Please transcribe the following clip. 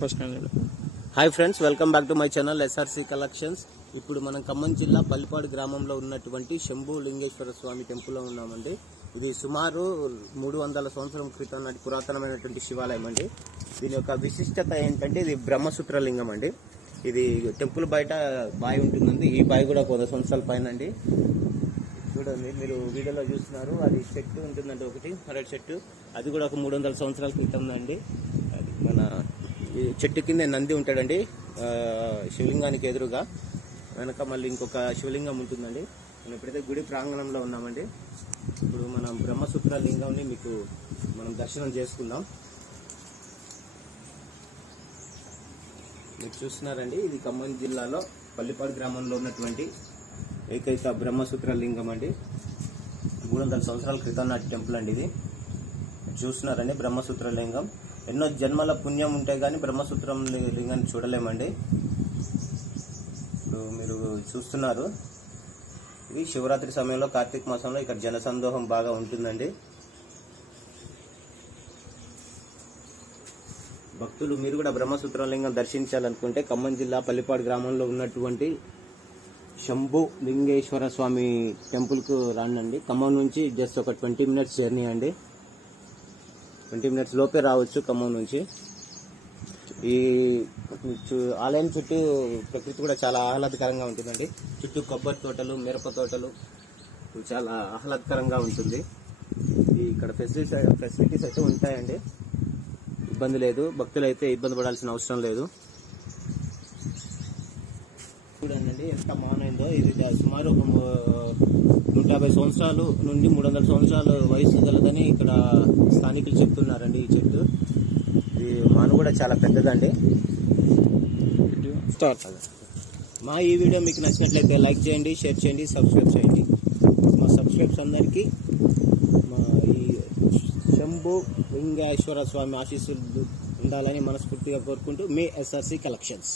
First hi friends, welcome back to my channel SRC collections. ఇప్పుడు మనం ఖమ్మం జిల్లా పల్లిపాడు గ్రామంలో ఉన్నటువంటి శంభు లింగేశ్వర స్వామి టెంపుల్లో ఉన్నామండి. ఇది సుమారు 300 సంవత్సరం క్రితం నాటి పురాతనమైనటువంటి శివాలయం అండి. దీని యొక్క విశిష్టత ఏంటంటే ఇది బ్రహ్మసూత్ర లింగం అండి. ఇది టెంపుల్ బయట బావి ఉంటుందండి. ఈ బావి కూడా 100 సంవత్సరాల పైన అండి. చూడండి, మీరు వీడియోలో చూస్తున్నారు, అది చెట్టు ఉంటుందండి, ఒకటి మరొక చెట్టు, అది కూడా ఒక 300 సంవత్సరాల క్రితం అండి. అది మన చెట్టు కింద నంది ఉంటాడండి, శివలింగానికి ఎదురుగా. వెనక మళ్ళీ ఇంకొక శివలింగం ఉంటుందండి. మనం ఇప్పుడైతే గుడి ప్రాంగణంలో ఉన్నామండి. ఇప్పుడు మనం బ్రహ్మసూత్ర లింగంని మీకు మనం దర్శనం చేసుకుందాం. మీరు చూస్తున్నారండి, ఇది ఖమ్మం జిల్లాలో పల్లిపాడు గ్రామంలో ఉన్నటువంటి ఏకైక బ్రహ్మసూత్ర లింగం అండి. 300 సంవత్సరాల క్రితం నాటి టెంపుల్ అండి ఇది. చూస్తున్నారండి, బ్రహ్మసూత్ర లింగం. ఎన్నో జన్మల పుణ్యం ఉంటే గానీ బ్రహ్మసూత్రం లింగాన్ని చూడలేమండి. ఇప్పుడు మీరు చూస్తున్నారు, ఇది శివరాత్రి సమయంలో కార్తీక మాసంలో ఇక్కడ జనసందోహం బాగా ఉంటుందండి. భక్తులు మీరు కూడా బ్రహ్మసూత్ర లింగం దర్శించాలనుకుంటే ఖమ్మం జిల్లా పల్లిపాడు గ్రామంలో ఉన్నటువంటి శంభు లింగేశ్వర స్వామి టెంపుల్ కు రాండి. ఖమ్మం నుంచి జస్ట్ ఒక 20 మినిట్స్ జర్నీ అండి. 20 మినిట్స్ లోపే రావచ్చు ఖమ్మం నుంచి. ఈ ఆలయం చుట్టూ ప్రకృతి కూడా చాలా ఆహ్లాదకరంగా ఉంటుందండి. చుట్టూ కొబ్బరి తోటలు, మిరప తోటలు, చాలా ఆహ్లాదకరంగా ఉంటుంది. ఇక్కడ ఫెసిలిటీస్ అయితే ఉంటాయండి, ఇబ్బంది లేదు. భక్తులు అయితే ఇబ్బంది పడాల్సిన అవసరం లేదు. చూడండి ఎంత మానైందో. ఇది సుమారు ఒక 150 సంవత్సరాలు నుండి 300 సంవత్సరాల వయసు గలదని ఇక్కడ స్థానికులు చెప్తున్నారండి. ఈ చెట్టు, ఇది మాను కూడా చాలా పెద్దదండి. మా ఈ వీడియో మీకు నచ్చినట్లయితే లైక్ చేయండి, షేర్ చేయండి, సబ్స్క్రైబ్ చేయండి. మా సబ్స్క్రైబ్స్ అందరికీ మా ఈ శంభు లింగేశ్వర స్వామి ఆశీస్సులు ఉండాలని మనస్ఫూర్తిగా కోరుకుంటూ మీ ఎస్ఆర్సి కలెక్షన్స్.